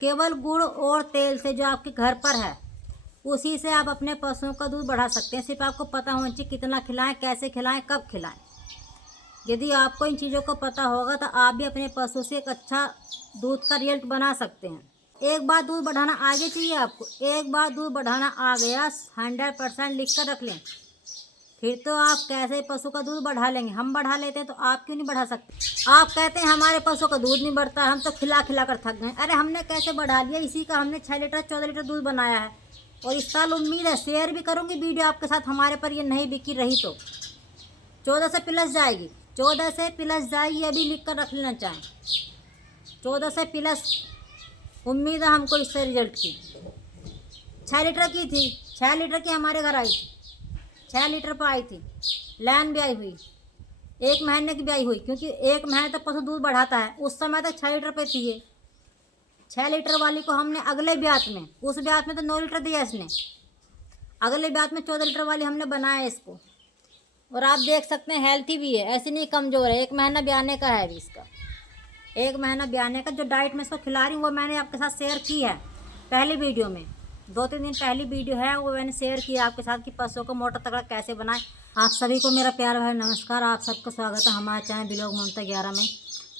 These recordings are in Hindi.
केवल गुड़ और तेल से जो आपके घर पर है उसी से आप अपने पशुओं का दूध बढ़ा सकते हैं। सिर्फ आपको पता होना चाहिए कितना खिलाएं, कैसे खिलाएं, कब खिलाएं। यदि आपको इन चीज़ों को पता होगा तो आप भी अपने पशु से एक अच्छा दूध का रिजल्ट बना सकते हैं। एक बार दूध बढ़ाना आगे चाहिए आपको, एक बार दूध बढ़ाना आ गया 100% लिख कर रख लें। फिर तो आप कैसे पशु का दूध बढ़ा लेंगे। हम बढ़ा लेते हैं तो आप क्यों नहीं बढ़ा सकते। आप कहते हैं हमारे पशु का दूध नहीं बढ़ता, हम तो खिला खिला कर थक गए। अरे हमने कैसे बढ़ा लिया, इसी का हमने 6 लीटर 14 लीटर दूध बनाया है। और इस साल उम्मीद है शेयर भी करूँगी वीडियो आपके साथ, हमारे पर ये नहीं बिकी रही तो 14 से प्लस जाएगी, 14 से प्लस जाएगी। अभी लिख कर रख लेना चाहें, 14 से प्लस उम्मीद है हमको इससे रिजल्ट की। 6 लीटर की थी, 6 लीटर की हमारे घर आई थी, 6 लीटर पर आई थी। लाइन भी आई हुई, 1 महीने की भी आई हुई, क्योंकि 1 महीने तक पशु दूध बढ़ाता है। उस समय तक 6 लीटर पे थी ये। 6 लीटर वाली को हमने अगले ब्यात में, उस ब्यात में तो 9 लीटर दिया इसने, अगले ब्यात में 14 लीटर वाली हमने बनाया इसको। और आप देख सकते हैं हेल्थी भी है, ऐसी नहीं कमज़ोर है। 1 महीना ब्याने का है अभी इसका, 1 महीना ब्याने का। जो डाइट में इसको खिला रही हूँ वो मैंने आपके साथ शेयर की है पहली वीडियो में, 2-3 दिन पहली वीडियो है वो मैंने शेयर किया आपके साथ कि पशुओं को मोटा तगड़ा कैसे बनाएं। आप सभी को मेरा प्यार भरा नमस्कार। आप सबको स्वागत है हमारे चैनल ब्लॉग ममता 11 में।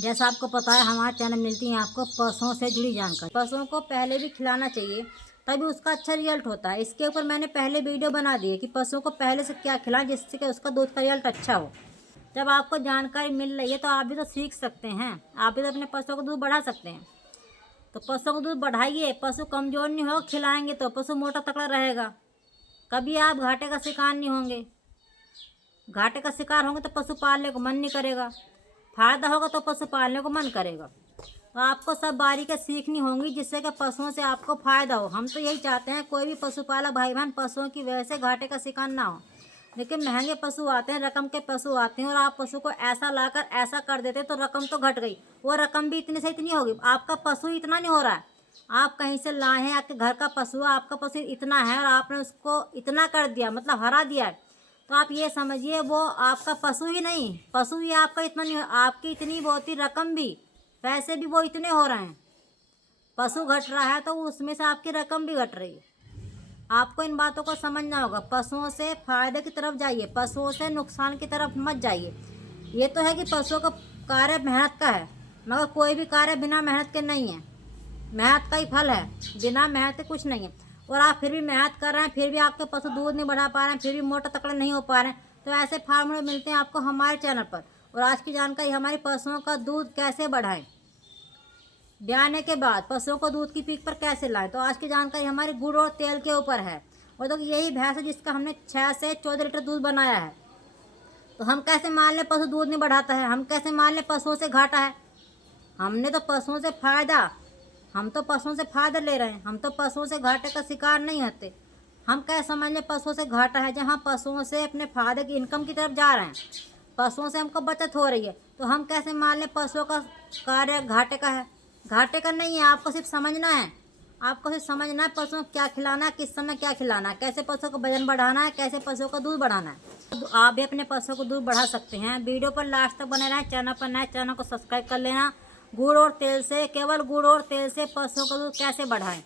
जैसा आपको पता है हमारे चैनल मिलती है आपको पशुओं से जुड़ी जानकारी। पशुओं को पहले भी खिलाना चाहिए तभी उसका अच्छा रिजल्ट होता है। इसके ऊपर मैंने पहले वीडियो बना दी है कि पशुओं को पहले से क्या खिलाएं जिससे कि उसका दूध का रिजल्ट अच्छा हो। जब आपको जानकारी मिल रही है तो आप भी तो सीख सकते हैं, आप भी तो अपने पशुओं को दूध बढ़ा सकते हैं। तो पशुओं को दूध बढ़ाइए, पशु कमज़ोर नहीं हो, खिलाएंगे तो पशु मोटा तगड़ा रहेगा। कभी आप घाटे का शिकार नहीं होंगे। घाटे का शिकार होंगे तो पशु पालने को मन नहीं करेगा, फायदा होगा तो पशु पालने को मन करेगा। तो आपको सब बारीकियाँ सीखनी होंगी जिससे कि पशुओं से आपको फ़ायदा हो। हम तो यही चाहते हैं कोई भी पशुपालक भाई बहन पशुओं की वजह से घाटे का शिकार ना हो। लेकिन महंगे पशु आते हैं, रकम के पशु आते हैं और आप पशु को ऐसा लाकर ऐसा कर देते तो रकम तो घट गई, वो रकम भी इतनी से इतनी होगी। आपका पशु इतना नहीं हो रहा है, आप कहीं से लाए हैं, आपके घर का पशु है, आपका पशु इतना है और आपने उसको इतना कर दिया, मतलब हरा दिया है। तो आप ये समझिए वो आपका पशु ही नहीं, पशु ही आपका इतना नहीं, आपकी इतनी बहुत ही रकम भी, पैसे भी वो इतने हो रहे हैं। पशु घट रहा है तो उसमें से आपकी रकम भी घट रही है। आपको इन बातों को समझना होगा। पशुओं से फायदे की तरफ जाइए, पशुओं से नुकसान की तरफ मत जाइए। ये तो है कि पशुओं का कार्य मेहनत का है, मगर कोई भी कार्य बिना मेहनत के नहीं है। मेहनत का ही फल है, बिना मेहनत के कुछ नहीं है। और आप फिर भी मेहनत कर रहे हैं, फिर भी आपके पशु दूध नहीं बढ़ा पा रहे हैं, फिर भी मोटा तकड़ा नहीं हो पा रहे हैं, तो ऐसे फार्मूले मिलते हैं आपको हमारे चैनल पर। और आज की जानकारी हमारी पशुओं का दूध कैसे बढ़ाएं, ब्याने के बाद पशुओं को दूध की पीक पर कैसे लाएं, तो आज की जानकारी हमारी गुड़ और तेल के ऊपर है। और तो यही भैंस है जिसका हमने 6 से 14 लीटर दूध बनाया है। तो हम कैसे मान लें पशु दूध नहीं बढ़ाता है, हम कैसे मान लें पशुओं से घाटा है। हमने तो पशुओं से फ़ायदा, हम तो पशुओं से फ़ायदा ले रहे हैं, हम तो पशुओं से घाटे का शिकार नहीं होते। हम कैसे समझ लें पशुओं से घाटा है, जहाँ पशुओं से अपने फ़ायदे की इनकम की तरफ जा रहे हैं, पशुओं से हमको बचत हो रही है। तो हम कैसे मान लें पशुओं का कार्य घाटे का है। घाटे का नहीं है, आपको सिर्फ समझना है, आपको सिर्फ समझना है पशुओं को क्या खिलाना है, किस समय क्या खिलाना है, कैसे पशुओं को वजन बढ़ाना है, कैसे पशुओं का दूध बढ़ाना है। तो आप भी अपने पशुओं को दूध बढ़ा सकते हैं। वीडियो पर लास्ट तक बने रहें। चैनल पर नए चैनल को सब्सक्राइब कर लेना। गुड़ और तेल से, केवल गुड़ और तेल से पशुओं का दूध कैसे बढ़ाएं,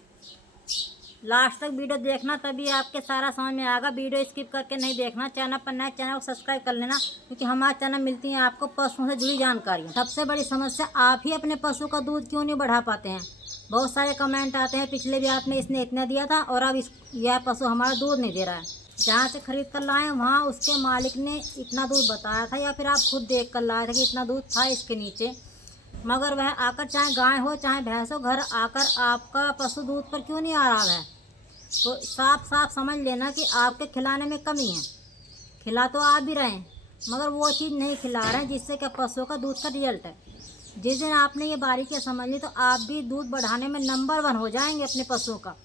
लास्ट तक वीडियो देखना, तभी आपके सारा समझ में आएगा। वीडियो स्किप करके नहीं देखना। चैनल पर नए चैनल को सब्सक्राइब कर लेना, क्योंकि हमारे चैनल मिलती हैं आपको पशुओं से जुड़ी जानकारी। सबसे बड़ी समस्या आप ही अपने पशु का दूध क्यों नहीं बढ़ा पाते हैं। बहुत सारे कमेंट आते हैं पिछले ब्यात में इसने इतना दिया था और अब यह पशु हमारा दूध नहीं दे रहा है। जहाँ से खरीद कर लाए वहाँ उसके मालिक ने इतना दूध बताया था, या फिर आप खुद देख कर लाए थे कि इतना दूध था इसके नीचे, मगर वह आकर चाहे गाय हो चाहे भैंस हो, घर आकर आपका पशु दूध पर क्यों नहीं आ रहा है। तो साफ साफ समझ लेना कि आपके खिलाने में कमी है। खिला तो आप भी रहे हैं मगर वो चीज़ नहीं खिला रहे हैं जिससे कि पशुओं का दूध का रिजल्ट है। जिस दिन आपने ये बारीकियाँ समझ ली तो आप भी दूध बढ़ाने में नंबर 1 हो जाएंगे अपने पशुओं का।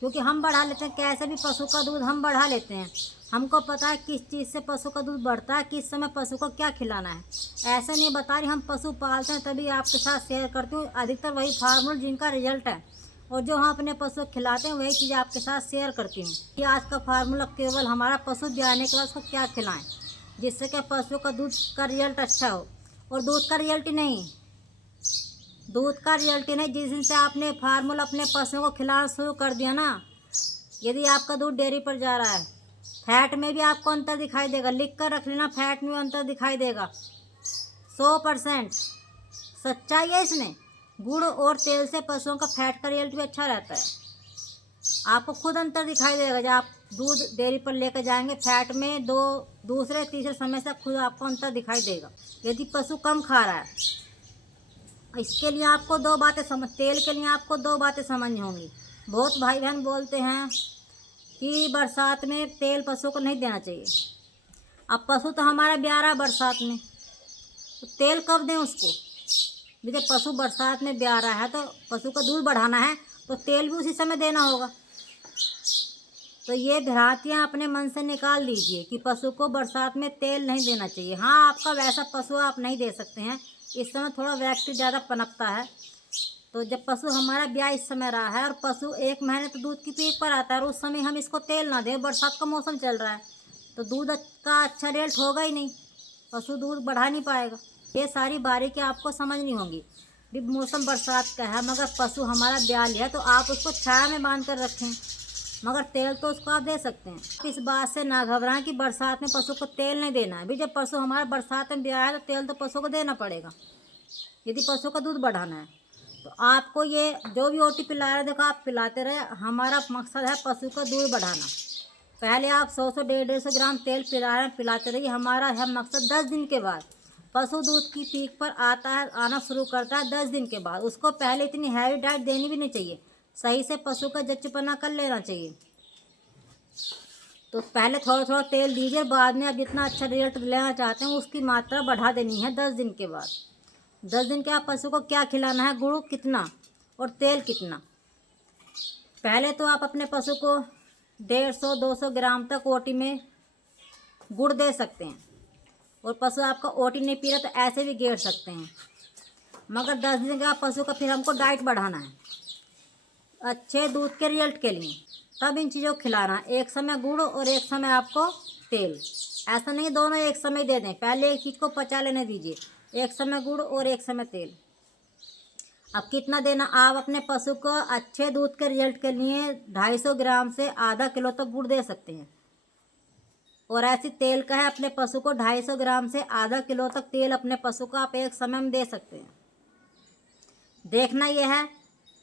क्योंकि हम बढ़ा लेते हैं, कैसे भी पशु का दूध हम बढ़ा लेते हैं। हमको पता है किस चीज़ से पशु का दूध बढ़ता है, किस समय पशु को क्या खिलाना है। ऐसे नहीं बता रही, हम पशु पालते हैं तभी आपके साथ शेयर करती हूँ। अधिकतर वही फार्मूला जिनका रिजल्ट है और जो हम अपने पशु को खिलाते हैं वही चीज़ आपके साथ शेयर करती हूँ। कि आज का फार्मूला केवल हमारा पशु ब्याने के बाद उसको क्या खिलाएं जिससे कि पशु का दूध का रिजल्ट अच्छा हो। और दूध का रिजल्ट ही नहीं, दूध का रिजल्ट नहीं, जिस दिन से आपने फार्मूला अपने पशुओं को खिलाना शुरू कर दिया ना, यदि आपका दूध डेयरी पर जा रहा है, फैट में भी आपको अंतर दिखाई देगा। लिख कर रख लेना, फैट में अंतर दिखाई देगा। 100% सच्चाई है इसमें। गुड़ और तेल से पशुओं का फैट का रिजल्ट भी अच्छा रहता है। आपको खुद अंतर दिखाई देगा जब आप दूध डेयरी पर लेकर जाएंगे। फैट में दूसरे तीसरे समय से खुद आपको अंतर दिखाई देगा यदि पशु कम खा रहा है। इसके लिए आपको तेल के लिए आपको 2 बातें समझनी होंगी। बहुत भाई बहन बोलते हैं कि बरसात में तेल पशु को नहीं देना चाहिए। अब पशु तो हमारा ब्याह रहा है बरसात में, तो तेल कब दें उसको? जब पशु बरसात में ब्याह रहा है तो पशु का दूध बढ़ाना है तो तेल भी उसी समय देना होगा। तो ये भ्रांतियाँ अपने मन से निकाल दीजिए कि पशु को बरसात में तेल नहीं देना चाहिए। हाँ, आपका वैसा पशु आप नहीं दे सकते हैं, इस समय थोड़ा व्यक्ति ज़्यादा पनपता है। तो जब पशु हमारा ब्याह इस समय रहा है और पशु 1 महीने तो दूध की पीक पर आता है और उस समय हम इसको तेल ना दें, बरसात का मौसम चल रहा है, तो दूध का अच्छा रिजल्ट होगा ही नहीं, पशु दूध बढ़ा नहीं पाएगा। ये सारी बारीकी आपको समझनी होंगी। भी मौसम बरसात का है मगर पशु हमारा ब्याह लिया तो आप उसको छाया में बांध कर रखें, मगर तेल तो उसको आप दे सकते हैं। इस बात से ना घबराएं कि बरसात में पशु को तेल नहीं देना है। भी जब पशु हमारा बरसात में ब्याह है तो तेल तो पशु को देना पड़ेगा यदि पशु का दूध बढ़ाना है। तो आपको ये जो भी ओटी पिला रहे देखो, आप पिलाते रहे। हमारा मकसद है पशु का दूध बढ़ाना। पहले आप 100 150 ग्राम तेल पिलाते रहिए। हमारा है मकसद 10 दिन के बाद पशु दूध की पीक पर आना शुरू करता है। 10 दिन के बाद उसको पहले इतनी हैवी डाइट देनी भी नहीं चाहिए, सही से पशु का जच्चपना कर लेना चाहिए। तो पहले थोड़ा थोड़ा तेल दीजिए, बाद में आप जितना अच्छा रिजल्ट लेना चाहते हैं उसकी मात्रा बढ़ा देनी है 10 दिन के बाद। 10 दिन के आप पशु को क्या खिलाना है, गुड़ कितना और तेल कितना। पहले तो आप अपने पशु को 150-200 ग्राम तक ओटी में गुड़ दे सकते हैं, और पशु आपका ओटी नहीं पी रहा तो ऐसे भी गेर सकते हैं। मगर 10 दिन के बाद पशु का फिर हमको डाइट बढ़ाना है अच्छे दूध के रिजल्ट के लिए, तब इन चीज़ों को खिलाना। एक समय गुड़ और एक समय आपको तेल, ऐसा नहीं दोनों एक समय दे दें। पहले एक चीज़ को पचा लेने दीजिए, एक समय गुड़ और एक समय तेल। अब कितना देना, आप अपने पशु को अच्छे दूध के रिजल्ट के लिए 250 ग्राम से आधा किलो तक गुड़ दे सकते हैं। और ऐसी तेल का है, अपने पशु को 250 ग्राम से आधा किलो तक तेल अपने पशु को आप एक समय में दे सकते हैं। देखना यह है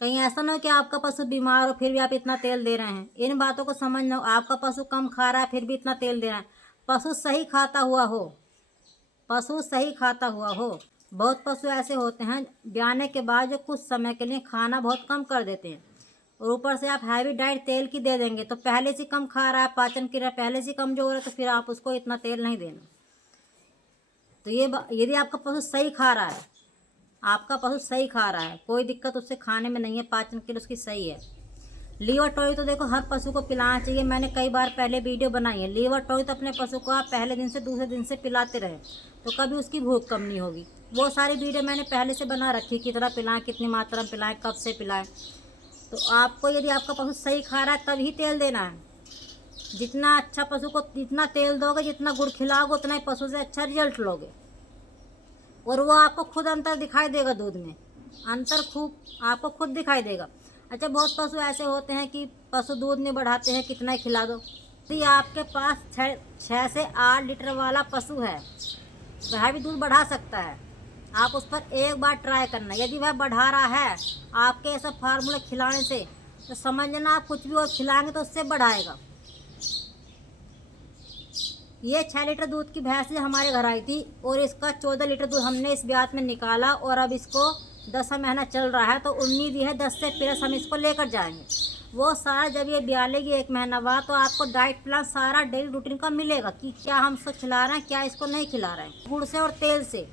कहीं ऐसा ना हो कि आपका पशु बीमार हो फिर भी आप इतना तेल दे रहे हैं। इन बातों को समझना। आपका पशु कम खा रहा है फिर भी इतना तेल दे रहा है। पशु सही खाता हुआ हो, पशु सही खाता हुआ हो। बहुत पशु ऐसे होते हैं ब्याने के बाद जो कुछ समय के लिए खाना बहुत कम कर देते हैं, और ऊपर से आप हैवी डाइट तेल की दे देंगे तो पहले से कम खा रहा है, पाचन क्रिया पहले से कमजोर है, तो फिर आप उसको इतना तेल नहीं देना। तो ये यदि आपका पशु सही खा रहा है, आपका पशु सही खा रहा है, कोई दिक्कत उससे खाने में नहीं है, पाचन क्रिया उसकी सही है। लीवर टॉनिक तो देखो हर पशु को पिलाना चाहिए। मैंने कई बार पहले वीडियो बनाई है। लीवर टॉनिक तो अपने पशु को आप पहले दिन से दूसरे दिन से पिलाते रहे तो कभी उसकी भूख कम नहीं होगी। वो सारी वीडियो मैंने पहले से बना रखी, कितना पिलाएं, कितनी मात्रा में पिलाएं, कब से पिलाएं। तो आपको यदि आपका पशु सही खा रहा है तभी तेल देना है। जितना अच्छा पशु को जितना तेल दोगे, जितना गुड़ खिलाओगे, उतना ही पशु से अच्छा रिजल्ट लोगे, और वो आपको खुद अंतर दिखाई देगा। दूध में अंतर खूब आपको खुद दिखाई देगा। अच्छा, बहुत पशु ऐसे होते हैं कि पशु दूध नहीं बढ़ाते हैं, कितना ही खिला दो। यदि आपके पास 6 से 8 लीटर वाला पशु है, वह भी दूध बढ़ा सकता है। आप उस पर एक बार ट्राई करना। यदि वह बढ़ा रहा है आपके ऐसा फार्मूला खिलाने से, तो समझ लेना आप कुछ भी और खिलाएंगे तो उससे बढ़ाएगा। ये 6 लीटर दूध की भैंस हमारे घर आई थी और इसका 14 लीटर दूध हमने इस ब्यात में निकाला, और अब इसको 10वां महीना चल रहा है, तो उम्मीद है 10 से प्लस हम इसको लेकर जाएंगे। वो सारा जब ये ब्याह लेगी 1 महीना बाद, तो आपको डाइट प्लान सारा डेली रूटीन का मिलेगा कि क्या हम इसको खिला रहे हैं, क्या इसको नहीं खिला रहे हैं। गुड़ से और तेल से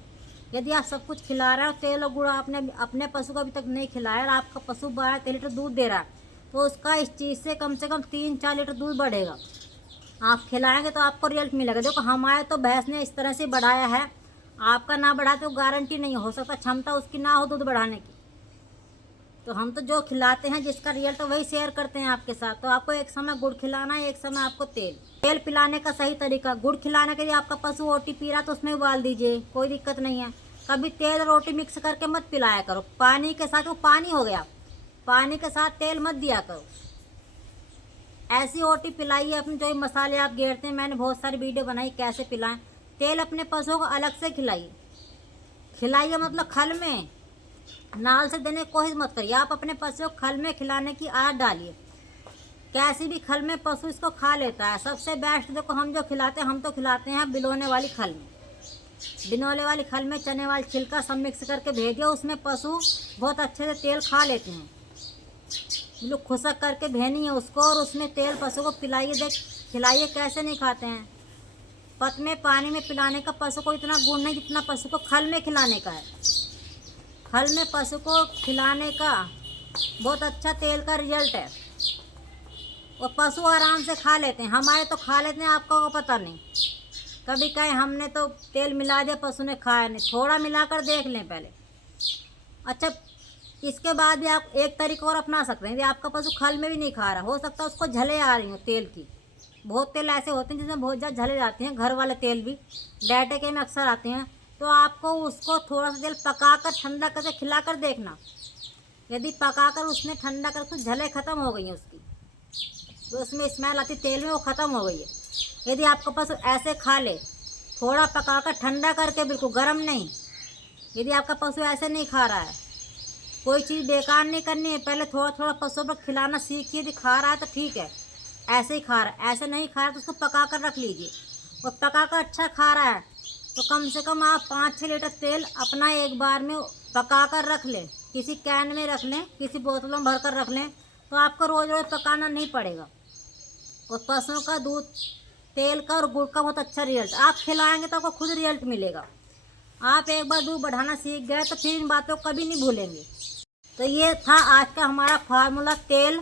यदि आप सब कुछ खिला रहे हो, तेल और गुड़ आपने अपने पशु को अभी तक नहीं खिलाया और आपका पशु 12-13 लीटर दूध दे रहा है, तो उसका इस चीज़ से कम 3-4 लीटर दूध बढ़ेगा। आप खिलाएंगे तो आपको रिजल्ट मिलेगा। देखो हमारे तो भैंस ने इस तरह से बढ़ाया है, आपका ना बढ़ा तो गारंटी नहीं हो सकता, क्षमता उसकी ना हो दूध बढ़ाने की। तो हम तो जो खिलाते हैं जिसका रिजल्ट तो वही शेयर करते हैं आपके साथ। तो आपको एक समय गुड़ खिलाना है, एक समय आपको तेल पिलाने का सही तरीका। गुड़ खिलाने के लिए आपका पशु ओटी पी रहा तो उसमें उबाल दीजिए, कोई दिक्कत नहीं है। कभी तेल और रोटी मिक्स करके मत पिलाया करो। पानी के साथ, वो पानी हो गया, पानी के साथ तेल मत दिया करो। ऐसी रोटी पिलाइए अपने, जो मसाले आप गेरते हैं, मैंने बहुत सारी वीडियो बनाई कैसे पिलाएं। तेल अपने पशुओं को अलग से खिलाइए। खिलाइए मतलब खल में, नाल से देने की कोशिश मत करिए। आप अपने पशुओं को खल में खिलाने की आदत डालिए। कैसी भी खल में पशु इसको खा लेता है। सबसे बेस्ट देखो, हम जो खिलाते हैं, हम तो खिलाते हैं बिलोने वाली खल में। बिनौले वाली खल में चने वाली छिलका सब मिक्स करके भेजिए, उसमें पशु बहुत अच्छे से तेल खा लेते हैं। लोग खुशक करके भेनी है उसको, और उसमें तेल पशु को पिलाइए। देख खिलाइए कैसे नहीं खाते हैं। पत में पानी में पिलाने का पशु को इतना गुण नहीं जितना पशु को खल में खिलाने का है। खल में पशु को खिलाने का बहुत अच्छा तेल का रिजल्ट है, और पशु आराम से खा लेते हैं। हमारे तो खा लेते हैं, आपका को पता नहीं। कभी कहें हमने तो तेल मिला दिया, पशु ने खाया नहीं। थोड़ा मिलाकर देख लें पहले। अच्छा, इसके बाद भी आप एक तरीका और अपना सकते हैं। यदि आपका पशु खल में भी नहीं खा रहा, हो सकता है उसको झले आ रही हो तेल की। बहुत तेल ऐसे होते हैं जिसमें बहुत ज़्यादा झले जाते हैं, घर वाले तेल भी डायटे के में अक्सर आते हैं। तो आपको उसको थोड़ा सा तेल पकाकर ठंडा करके खिलाकर देखना। यदि पकाकर उसने ठंडा करके झले ख़त्म हो गई हैं उसकी, तो उसमें स्मेल आती तेल में, वो ख़त्म हो गई है। यदि आपका पशु ऐसे खा ले, थोड़ा पकाकर ठंडा करके, बिल्कुल गर्म नहीं। यदि आपका पशु ऐसे नहीं खा रहा है, कोई चीज़ बेकार नहीं करनी है। पहले थोड़ा थोड़ा पशुओं पर खिलाना सीखिए। यदि खा रहा है तो ठीक है, ऐसे ही खा रहा है। ऐसे नहीं खा रहा है तो उसको पका कर रख लीजिए। और पका कर अच्छा खा रहा है तो कम से कम आप 5-6 लीटर तेल अपना एक बार में पका कर रख लें। किसी कैन में रख लें, किसी बोतलों में भर कर रख लें, तो आपको रोज़ रोज़ पकाना नहीं पड़ेगा। और पशुओं का दूध, तेल का और गुड़ का बहुत अच्छा रिजल्ट आप खिलाएंगे तो आपको खुद रिजल्ट मिलेगा। आप एक बार दूध बढ़ाना सीख गए तो फिर इन बातों को कभी नहीं भूलेंगे। तो ये था आज का हमारा फार्मूला, तेल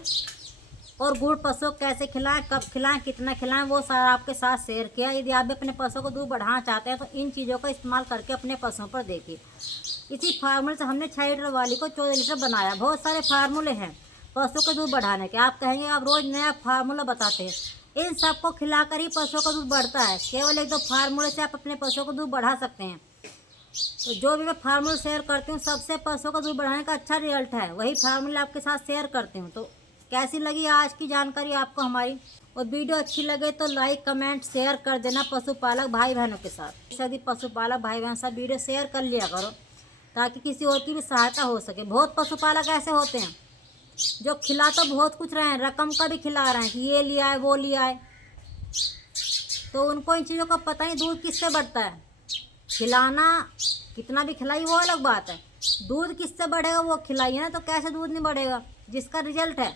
और गुड़ पशुओं को कैसे खिलाएं, कब खिलाएं, कितना खिलाएं, वो सारा आपके साथ शेयर किया। यदि आप भी अपने पशुओं को दूध बढ़ाना चाहते हैं तो इन चीज़ों का इस्तेमाल करके अपने पशुओं पर देखिए। इसी फार्मूले से हमने 6 लीटर वाली को 14 लीटर बनाया। बहुत सारे फार्मूले हैं पशुओं को दूध बढ़ाने के। आप कहेंगे आप रोज़ नया फार्मूला बताते हैं। इन सबको खिलाकर ही पशुओं का दूध बढ़ता है। केवल 1-2 फार्मूले से आप अपने पशुओं को दूध बढ़ा सकते हैं। तो जो भी मैं फार्मूला शेयर करती हूँ, सबसे पशुओं का दूध बढ़ाने का अच्छा रिजल्ट है। वही फार्मूला आपके साथ शेयर करती हूँ। तो कैसी लगी आज की जानकारी आपको हमारी? और वीडियो अच्छी लगे तो लाइक, कमेंट, शेयर कर देना पशुपालक भाई बहनों के साथ। सभी पशुपालक भाई बहन सब वीडियो शेयर कर लिया करो, ताकि किसी और की भी सहायता हो सके। बहुत पशुपालक ऐसे होते हैं जो खिला तो बहुत कुछ रहे हैं, रकम का भी खिला रहे हैं कि ये लिया है, वो लिया है, तो उनको इन चीज़ों का पता नहीं दूध किससे बढ़ता है। खिलाना कितना भी खिलाई वो अलग बात है, दूध किससे बढ़ेगा वो खिलाइए ना। तो कैसे दूध नहीं बढ़ेगा जिसका रिजल्ट है।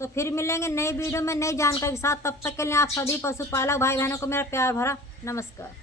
तो फिर मिलेंगे नई वीडियो में नई जानकारी के साथ। तब तक के लिए आप सभी पशुपालक भाई बहनों को मेरा प्यार भरा नमस्कार।